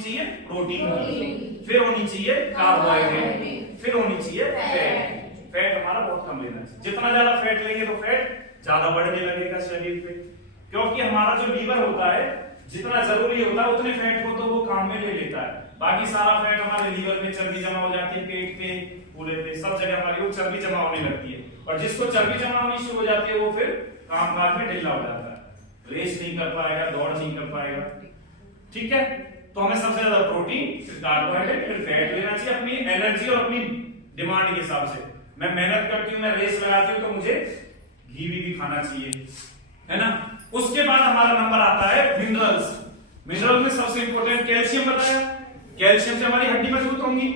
चाहिए प्रोटीन, फिर होनी चाहिए कार्बोहाइड्रेट, फिर होनी चाहिए फैट। फैट हमारा बहुत कम लेना चाहिए। जितना ज्यादा फैट लेंगे तो फैट ज्यादा बढ़ने लगेगा शरीर पे, क्योंकि हमारा जो लीवर होता है जितना जरूरी होता है उतने फैट को तो वो काम में ले लेता है। बाकी सारा फैट हमारे लीवर पे चर्बी जमा हो जाती है, पेट पे, पूरे पे, सब जगह हमारी वो चर्बी जमा होने लगती है। और जिसको चर्बी जमा होनी शुरू हो जाती है वो फिर कामकाज में ढीला हो जाता है, रेस नहीं कर पाएगा, दौड़ नहीं कर पाएगा। ठीक है, तो हमें सबसे ज्यादा प्रोटीन, फिर कार्बोहाइड्रेट, फिर फैट लेना चाहिए अपनी एनर्जी और अपनी डिमांड के हिसाब से। मैं मेहनत करती हूँ, मैं रेस लगाती हूँ, तो मुझे घी भी खाना चाहिए, है ना। उसके बाद हमारा नंबर आता है मिनरल्स। मिनरल में सबसे इंपॉर्टेंट कैल्शियम बताया, कैल्शियम से हमारी हड्डी मजबूत होंगी।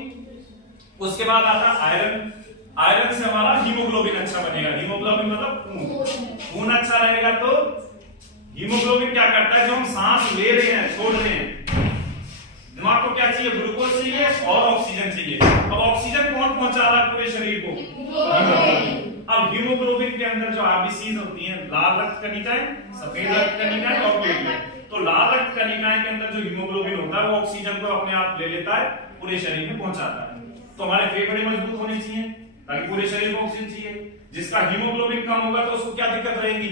उसके बाद आता है आयरन, आयरन से हमारा हीमोग्लोबिन अच्छा बनेगा। हीमोग्लोबिन मतलब खून, खून अच्छा रहेगा तो हीमोग्लोबिन क्या करता है, जो हम सांस ले रहे हैं, छोड़ रहे हैं, दिमाग को क्या चाहिए, ग्लूकोज चाहिए और ऑक्सीजन चाहिए। अब ऑक्सीजन कौन पहुंचा रहा है पूरे शरीर को, हीमोग्लोबिन। अब हीमोग्लोबिन के अंदर जो आरबीसीज होती हैं, लाल रक्त कणिकाएं, सफेद रक्त कणिकाएं और प्लेटलेट। तो लाल रक्त कणिकाएं के अंदर जो हीमोग्लोबिन होता है वो ऑक्सीजन को अपने आप ले लेता है, पूरे शरीर में पहुंचाता है। तो हमारे फेफड़े मजबूत होने चाहिए ताकि पूरे शरीर को ऑक्सीजन चाहिए। जिसका हीमोग्लोबिन कम होगा तो उसको क्या दिक्कत रहेगी,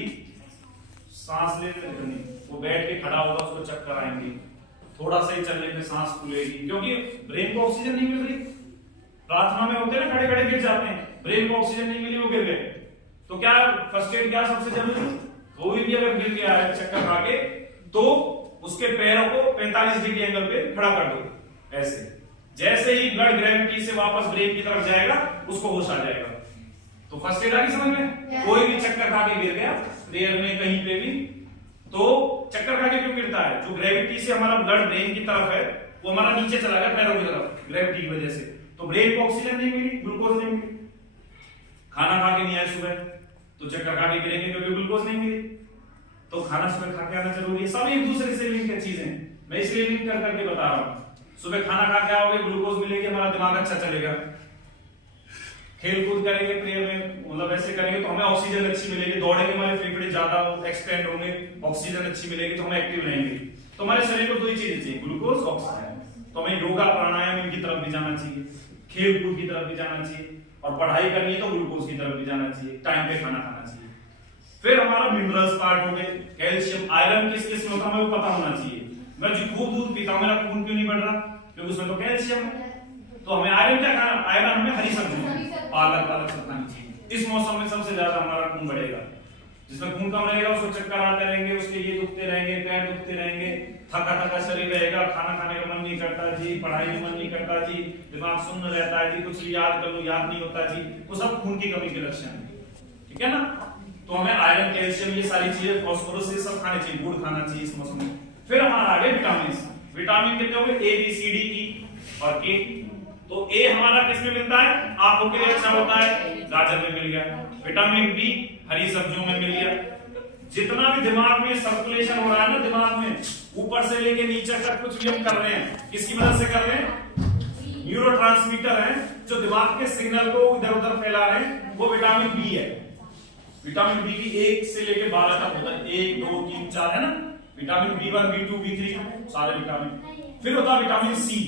सांस लेने में, वो बैठ के खड़ा होगा उसको चक्कर आएंगे, थोड़ा सा ही चलने में सांस फूलेगी, क्योंकि ब्रेन को ऑक्सीजन नहीं मिल रही। प्रार्थना में होते हैं ना, खड़े खड़े गिर जाते हैं, ब्रेन को ऑक्सीजन नहीं मिली, वो गिर गए। तो क्या फर्स्ट एड क्या सबसे जरूरी, कोई भी अगर गिर गया है चक्कर खा के तो उसके पैरों को 45 डिग्री एंगल पे खड़ा कर दो, ऐसे। जैसे ही ब्लड ग्रेविटी से वापस ब्रेन की तरफ जाएगा उसको होश आ जाएगा। तो फर्स्ट एड आ गई समझ में। कोई भी चक्कर खा के गिर गया प्रेयर में कहीं पे भी, तो चक्कर खा के क्यों गिरता है, जो ग्रेविटी से हमारा ब्लड ब्रेन की तरफ है वो हमारा नीचे चला गया पैरों की तरफ, ग्रेविटी की वजह से। तो ब्रेन को ऑक्सीजन नहीं मिली, ग्लूकोज नहीं मिली, खाना खा के नहीं आए सुबह तो चक्कर खा के गिरेंगे क्योंकि ग्लूकोज नहीं मिली। तो खाना सुबह खा के आना जरूरी है। सब एक दूसरे से लिंक है चीजें, मैं इसलिए लिंक कर करके बता रहा हूँ। सुबह खाना खा के आओगे, ग्लूकोज मिलेगी, हमारा दिमाग अच्छा चलेगा, खेल कूद करेंगे, प्रेयर में मतलब ऐसे करेंगे तो हमें ऑक्सीजन अच्छी मिलेगी, दौड़ेंगे हमारे फेफड़े ज्यादा एक्सपेंड होंगे, ऑक्सीजन अच्छी मिलेगी तो हम एक्टिव रहेंगे। तो हमारे शरीर को दो ही चीजें चाहिए, ग्लूकोज, ऑक्सीजन। तो हमें योगा प्राणायाम इनकी तरफ भी जाना चाहिए, खेल कूद की तरफ भी जाना चाहिए, और पढ़ाई करनी है तो ग्लूकोज की तरफ भी जाना चाहिए, टाइम पे खाना खाना चाहिए। फिर हमारा मिनरल्स पार्ट हो गए, कैल्शियम, आयरन किस किस में होता है हमें वो पता होना चाहिए। मैं जो खूब दूध पीता हूं मेरा खून क्यों नहीं बढ़ रहा, क्योंकि उसमें तो कैल्शियम है। तो हमें आयरन क्या खाना, आयरन हमें हरी सब्जी, पालक पालक सब खानी चाहिए। इस मौसम में सबसे ज्यादा हमारा खून बढ़ेगा। जिसमें खून कम रहेगा उसको चक्कर आते रहेंगे, उसके ये दुखते रहेंगे, पैर दुखते रहेंगे, थका थका शरीर रहेगा, खाना खाने का मन नहीं करता जी, पढ़ाई में मन नहीं करता जी, दिमाग सुन्न रहता है जी, कुछ भी याद कर लो याद नहीं होता जी, वो सब खून की कमी के लक्षण है। ठीक है ना। तो हमें आयरन, कैल्शियम, ये सारी चीजें, फास्फोरस, ये सब खाने चाहिए, गुड़ खाना चाहिए इस मौसम में। फिर हमारा आगे विटामिन। विटामिन कितने हो गए, A B C D E और के। तो ए हमारा किसमें मिलता है, आंखों के लिए अच्छा होता है, गाजर में मिल गया। विटामिन बी हरी सब्जियों में मिल गया। जितना भी दिमाग में सर्कुलेशन हो रहा है ना, दिमाग में ऊपर से लेके नीचे तक कुछ भी हम कर रहे हैं, किसकी मदद से कर रहे हैं, न्यूरोट्रांसमीटर हैं जो दिमाग के सिग्नल को इधर उधर फैला रहे हैं, वो विटामिन बी है। विटामिन बी की 1 से लेके 12 तक होता है, 1 2 3 4 है ना, विटामिन B1 B2 B3 सारे विटामिन। फिर होता है विटामिन सी।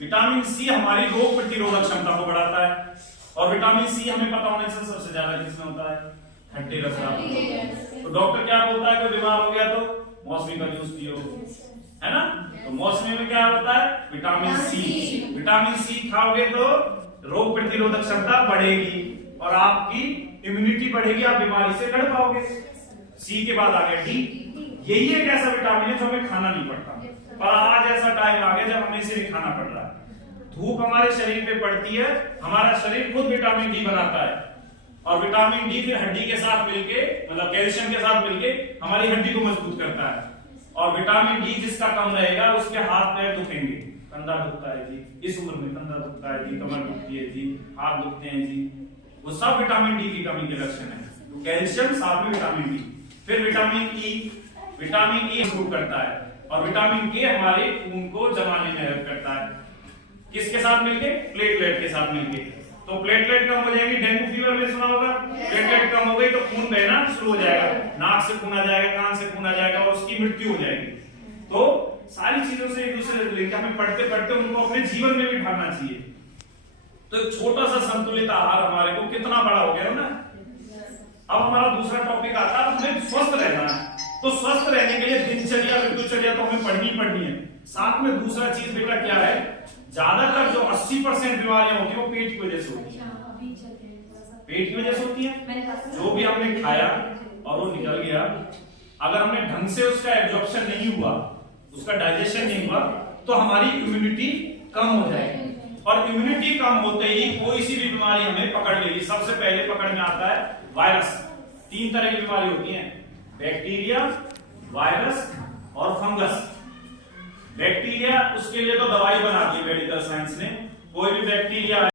विटामिन सी हमारी रोग प्रतिरोधक क्षमता को बढ़ाता है, और विटामिन सी हमें पता होने से सबसे ज्यादा किसमें होता है, खट्टे रस। तो डॉक्टर क्या बोलता है, कोई बीमार हो गया तो मौसमी का जूस पियो, है ना। तो मौसमी में क्या होता है, विटामिन सी। विटामिन सी खाओगे तो रोग प्रतिरोधक क्षमता बढ़ेगी और आपकी इम्यूनिटी बढ़ेगी, आप बीमारी से लड़ पाओगे। सी के बाद आ गया डी। यही एक ऐसा विटामिन है जो हमें खाना नहीं पड़ता, पर आज ऐसा टाइम आ गया जब हमें इसे नहीं खाना पड़ रहा है। धूप हमारे शरीर पे पड़ती है, हमारा शरीर खुद विटामिन डी बनाता है, और विटामिन डी फिर हड्डी के साथ मिलके, मतलब कैल्शियम के साथ मिलके हमारी हड्डी को मजबूत करता है। और विटामिन डी जिसका कम रहेगा उसके हाथ पैर दुखेंगे, कंधा दुखता है जी, इस उम्र में कंधा दुखता है जी, कमर दुखती है जी, हाथ दुखते हैं जी, वो सब विटामिन डी की कमी के लक्षण है। तो कैल्शियम साथ में विटामिन डी। फिर vitamin E, vitamin E improve करता है, और विटामिन के हमारे खून को जमाने में हेल्प करता है, किसके साथ मिलके, प्लेटलेट के साथ मिलके। तो प्लेटलेट कम हो जाएगी, डेंगू फीवर में सुना होगा, प्लेटलेट कम हो गई तो खून बहना शुरू हो जाएगा, नाक से खून आ जाएगा, कान से खून आ जाएगा और उसकी मृत्यु हो जाएगी। तो सारी चीजों से एक दूसरे से लेके हमें पढ़ते पढ़ते उनको अपने जीवन में भी ढालना चाहिए। तो एक छोटा सा संतुलित आहार हमारे को कितना बड़ा हो गया ना। अब हमारा दूसरा टॉपिक आता है हमें स्वस्थ रहना है। तो स्वस्थ रहने के लिए दिनचर्या ऋतुचर्या तो हमें पढ़नी है। साथ में दूसरा चीज बेटा क्या है, ज्यादातर जो 80% बीमारियां होती है वो पेट की वजह से होती है। पेट की वजह से होती है। जो भी हमने खाया और वो निकल गया, अगर हमने ढंग से उसका एब्जॉर्प्शन नहीं हुआ, उसका डाइजेशन नहीं हुआ, तो हमारी इम्यूनिटी कम हो जाएगी। और इम्यूनिटी कम होते ही कोई सी भी बीमारी हमें पकड़ लेगी। सबसे पहले पकड़ में आता है वायरस। 3 तरह की बीमारी होती है, बैक्टीरिया, वायरस और फंगस। बैक्टीरिया उसके लिए तो दवाई बना दी मेडिकल साइंस ने। कोई भी बैक्टीरिया